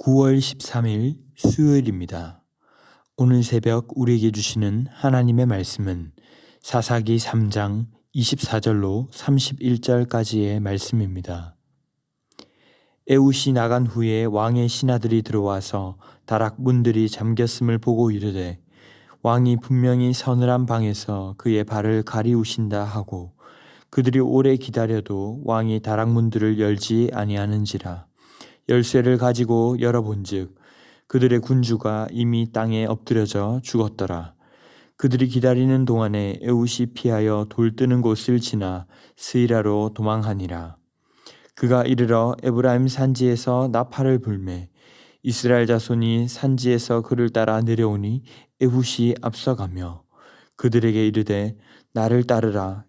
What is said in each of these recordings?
9월 13일 수요일입니다. 오늘 새벽 우리에게 주시는 하나님의 말씀은 사사기 3장 24절로 31절까지의 말씀입니다. 에훗이 나간 후에 왕의 신하들이 들어와서 다락 문들이 잠겼음을 보고 이르되 왕이 분명히 서늘한 방에서 그의 발을 가리우신다 하고 그들이 오래 기다려도 왕이 다락 문들을 열지 아니하는지라. 열쇠를 가지고 열어본즉 그들의 군주가 이미 땅에 엎드려져 죽었더라. 그들이 기다리는 동안에 에훗이 피하여 돌 뜨는 곳을 지나 스이라로 도망하니라. 그가 이르러 에브라임 산지에서 나팔을 불매 이스라엘 자손이 산지에서 그를 따라 내려오니 에훗이 앞서가며 그들에게 이르되 나를 따르라.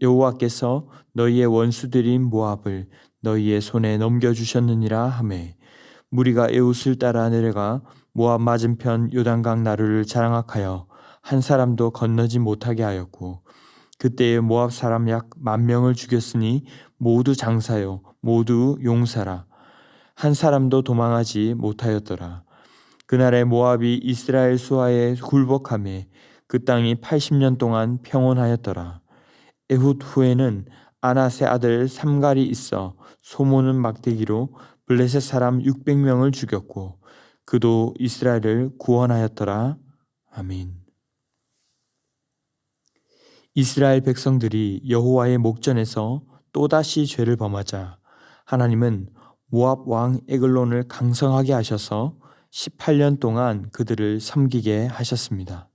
여호와께서 너희의 원수들인 모압을 너희의 손에 넘겨주셨느니라 하매 무리가 에훗을 따라 내려가 모압 맞은편 요단강 나루를 장악하여 한 사람도 건너지 못하게 하였고 그때에 모압 사람 약 10,000명을 죽였으니 모두 장사요 모두 용사라. 한 사람도 도망하지 못하였더라. 그날에 모압이 이스라엘 수하에 굴복하매 그 땅이 80년 동안 평온하였더라. 에훗 후에는 아낫의 아들 삼갈이 있어 소모는 막대기로 블레셋 사람 600명을 죽였고 그도 이스라엘을 구원하였더라. 아멘. 이스라엘 백성들이 여호와의 목전에서 또다시 죄를 범하자 하나님은 모압 왕 에글론을 강성하게 하셔서 18년 동안 그들을 섬기게 하셨습니다.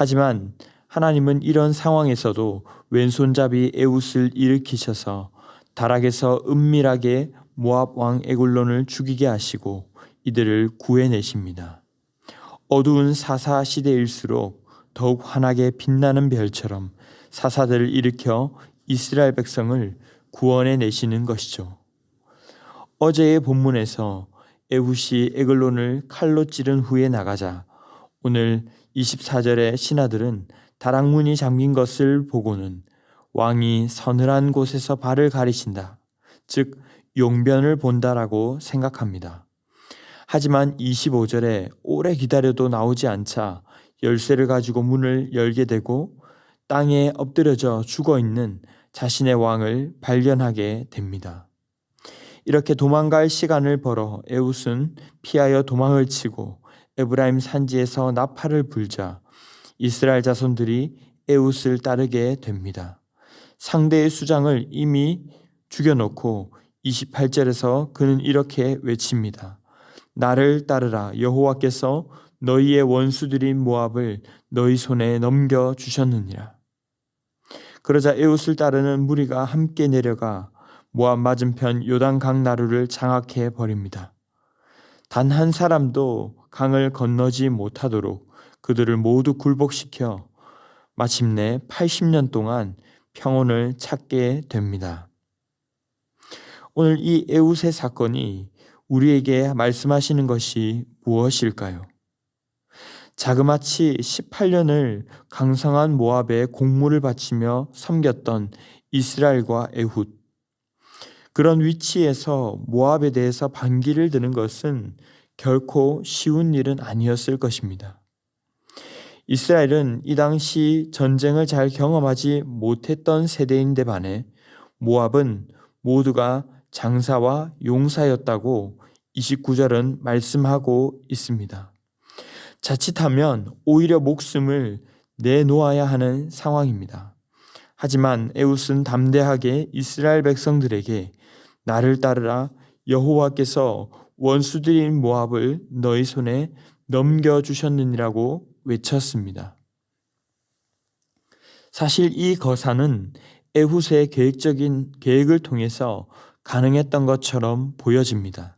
하지만 하나님은 이런 상황에서도 왼손잡이 에훗을 일으키셔서 다락에서 은밀하게 모압 왕 에글론을 죽이게 하시고 이들을 구해내십니다. 어두운 사사 시대일수록 더욱 환하게 빛나는 별처럼 사사들을 일으켜 이스라엘 백성을 구원해내시는 것이죠. 어제의 본문에서 에훗이 에글론을 칼로 찌른 후에 나가자 오늘 24절의 신하들은 다락문이 잠긴 것을 보고는 왕이 서늘한 곳에서 발을 가리신다, 즉 용변을 본다라고 생각합니다. 하지만 25절에 오래 기다려도 나오지 않자 열쇠를 가지고 문을 열게 되고 땅에 엎드려져 죽어있는 자신의 왕을 발견하게 됩니다. 이렇게 도망갈 시간을 벌어 에훗은 피하여 도망을 치고 에브라임 산지에서 나팔을 불자 이스라엘 자손들이 에훗을 따르게 됩니다. 상대의 수장을 이미 죽여놓고 28절에서 그는 이렇게 외칩니다. 나를 따르라. 여호와께서 너희의 원수들인 모압을 너희 손에 넘겨주셨느니라. 그러자 에훗을 따르는 무리가 함께 내려가 모압 맞은편 요단강 나루를 장악해 버립니다. 단 한 사람도 강을 건너지 못하도록 그들을 모두 굴복시켜 마침내 80년 동안 평온을 찾게 됩니다. 오늘 이 에훗의 사건이 우리에게 말씀하시는 것이 무엇일까요? 자그마치 18년을 강성한 모압에 공물을 바치며 섬겼던 이스라엘과 에훗. 그런 위치에서 모압에 대해서 반기를 드는 것은 결코 쉬운 일은 아니었을 것입니다. 이스라엘은 이 당시 전쟁을 잘 경험하지 못했던 세대인데 반해 모압은 모두가 장사와 용사였다고 29절은 말씀하고 있습니다. 자칫하면 오히려 목숨을 내놓아야 하는 상황입니다. 하지만 에훗은 담대하게 이스라엘 백성들에게 나를 따르라. 여호와께서 원수들인 모압을 너희 손에 넘겨주셨느니라고 외쳤습니다. 사실 이 거사는 에훗의 계획적인 계획을 통해서 가능했던 것처럼 보여집니다.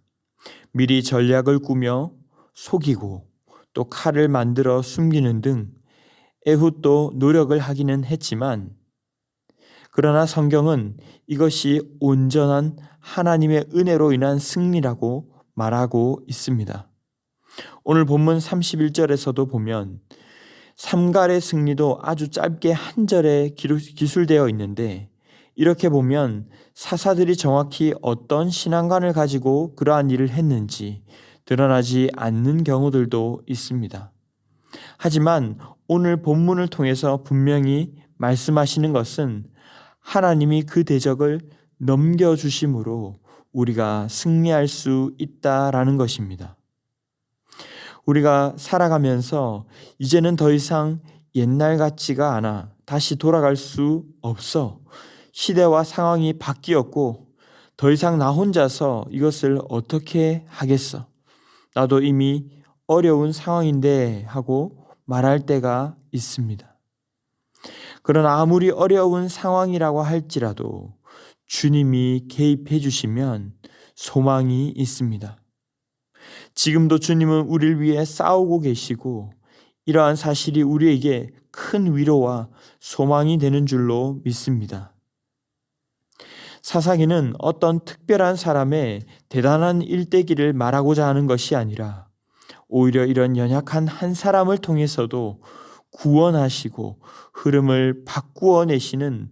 미리 전략을 꾸며 속이고 또 칼을 만들어 숨기는 등 에훗도 노력을 하기는 했지만 그러나 성경은 이것이 온전한 하나님의 은혜로 인한 승리라고 말하고 있습니다. 오늘 본문 31절에서도 보면 삼갈의 승리도 아주 짧게 한 절에 기술되어 있는데 이렇게 보면 사사들이 정확히 어떤 신앙관을 가지고 그러한 일을 했는지 드러나지 않는 경우들도 있습니다. 하지만 오늘 본문을 통해서 분명히 말씀하시는 것은 하나님이 그 대적을 넘겨주심으로 우리가 승리할 수 있다라는 것입니다. 우리가 살아가면서 이제는 더 이상 옛날 같지가 않아 다시 돌아갈 수 없어. 시대와 상황이 바뀌었고 더 이상 나 혼자서 이것을 어떻게 하겠어? 나도 이미 어려운 상황인데 하고 말할 때가 있습니다. 그러나 아무리 어려운 상황이라고 할지라도 주님이 개입해 주시면 소망이 있습니다. 지금도 주님은 우리를 위해 싸우고 계시고 이러한 사실이 우리에게 큰 위로와 소망이 되는 줄로 믿습니다. 사사기는 어떤 특별한 사람의 대단한 일대기를 말하고자 하는 것이 아니라 오히려 이런 연약한 한 사람을 통해서도 구원하시고 흐름을 바꾸어 내시는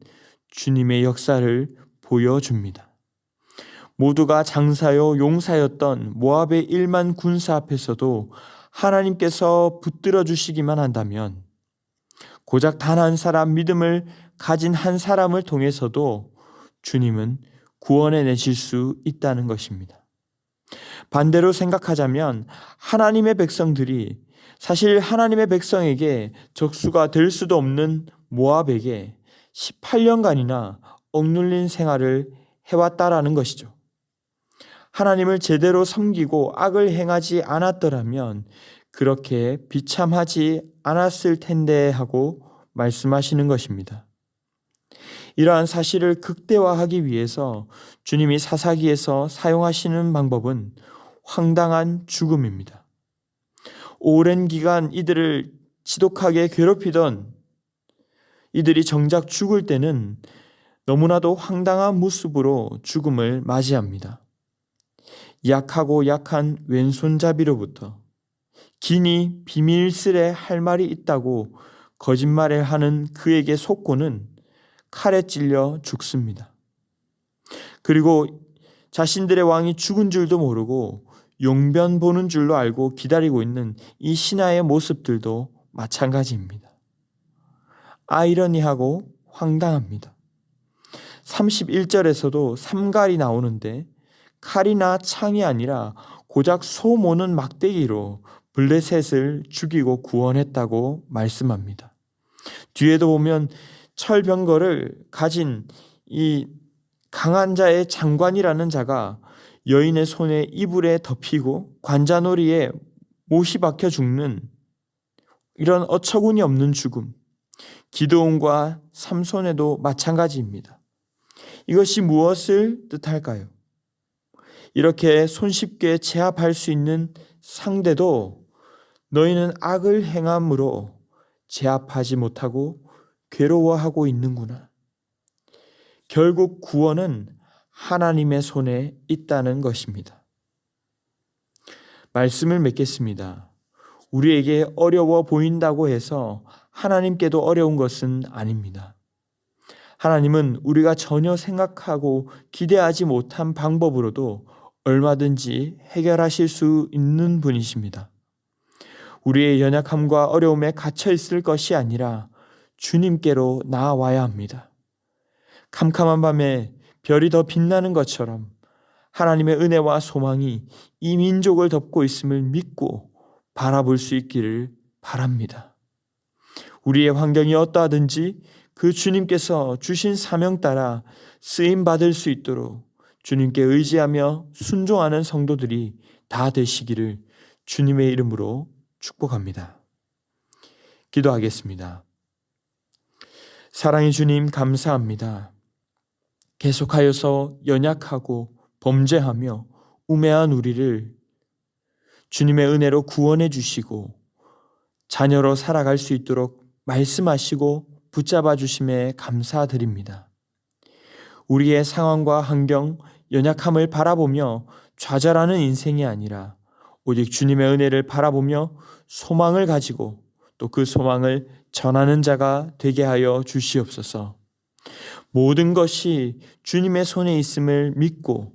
주님의 역사를 보여줍니다. 모두가 장사요 용사였던 모압의 1만 군사 앞에서도 하나님께서 붙들어 주시기만 한다면 고작 단 한 사람 믿음을 가진 한 사람을 통해서도 주님은 구원해 내실 수 있다는 것입니다. 반대로 생각하자면 하나님의 백성들이 사실 하나님의 백성에게 적수가 될 수도 없는 모압에게 18년간이나 억눌린 생활을 해왔다라는 것이죠. 하나님을 제대로 섬기고 악을 행하지 않았더라면 그렇게 비참하지 않았을 텐데 하고 말씀하시는 것입니다. 이러한 사실을 극대화하기 위해서 주님이 사사기에서 사용하시는 방법은 황당한 죽음입니다. 오랜 기간 이들을 지독하게 괴롭히던 이들이 정작 죽을 때는 너무나도 황당한 모습으로 죽음을 맞이합니다. 약하고 약한 왼손잡이로부터 기니 비밀스레 할 말이 있다고 거짓말을 하는 그에게 속고는 칼에 찔려 죽습니다. 그리고 자신들의 왕이 죽은 줄도 모르고 용변 보는 줄로 알고 기다리고 있는 이 신하의 모습들도 마찬가지입니다. 아이러니하고 황당합니다. 31절에서도 삼갈이 나오는데 칼이나 창이 아니라 고작 소 모는 막대기로 블레셋을 죽이고 구원했다고 말씀합니다. 뒤에도 보면 철병거를 가진 이 강한 자의 장관이라는 자가 여인의 손에 이불에 덮이고 관자놀이에 못이 박혀 죽는 이런 어처구니 없는 죽음, 기드온과 삼손에도 마찬가지입니다. 이것이 무엇을 뜻할까요? 이렇게 손쉽게 제압할 수 있는 상대도 너희는 악을 행함으로 제압하지 못하고 괴로워하고 있는구나. 결국 구원은 하나님의 손에 있다는 것입니다. 말씀을 맺겠습니다. 우리에게 어려워 보인다고 해서 하나님께도 어려운 것은 아닙니다. 하나님은 우리가 전혀 생각하고 기대하지 못한 방법으로도 얼마든지 해결하실 수 있는 분이십니다. 우리의 연약함과 어려움에 갇혀 있을 것이 아니라 주님께로 나아와야 합니다. 캄캄한 밤에 별이 더 빛나는 것처럼 하나님의 은혜와 소망이 이 민족을 덮고 있음을 믿고 바라볼 수 있기를 바랍니다. 우리의 환경이 어떠하든지 그 주님께서 주신 사명 따라 쓰임 받을 수 있도록 주님께 의지하며 순종하는 성도들이 다 되시기를 주님의 이름으로 축복합니다. 기도하겠습니다. 사랑의 주님 감사합니다. 계속하여서 연약하고 범죄하며 우매한 우리를 주님의 은혜로 구원해 주시고 자녀로 살아갈 수 있도록 말씀하시고 붙잡아 주심에 감사드립니다. 우리의 상황과 환경, 연약함을 바라보며 좌절하는 인생이 아니라 오직 주님의 은혜를 바라보며 소망을 가지고 또 그 소망을 전하는 자가 되게 하여 주시옵소서. 모든 것이 주님의 손에 있음을 믿고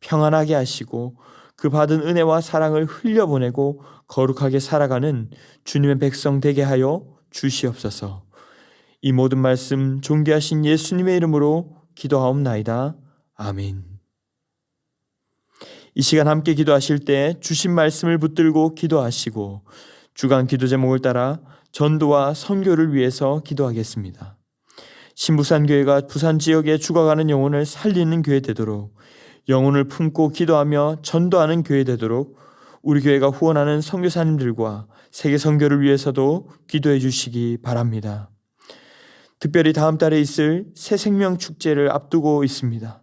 평안하게 하시고 그 받은 은혜와 사랑을 흘려보내고 거룩하게 살아가는 주님의 백성 되게 하여 주시옵소서. 이 모든 말씀 존귀하신 예수님의 이름으로 기도하옵나이다. 아멘. 이 시간 함께 기도하실 때 주신 말씀을 붙들고 기도하시고 주간 기도 제목을 따라 전도와 선교를 위해서 기도하겠습니다. 신부산교회가 부산 지역에 죽어가는 영혼을 살리는 교회 되도록, 영혼을 품고 기도하며 전도하는 교회 되도록 우리 교회가 후원하는 선교사님들과 세계 선교를 위해서도 기도해 주시기 바랍니다. 특별히 다음 달에 있을 새 생명 축제를 앞두고 있습니다.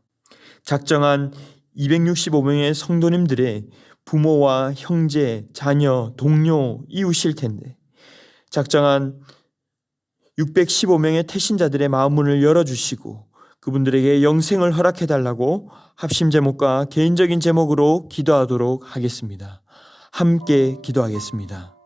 작정한 265명의 성도님들의 부모와 형제, 자녀, 동료, 이웃일 텐데 작정한 615명의 태신자들의 마음문을 열어주시고 그분들에게 영생을 허락해달라고 합심 제목과 개인적인 제목으로 기도하도록 하겠습니다. 함께 기도하겠습니다.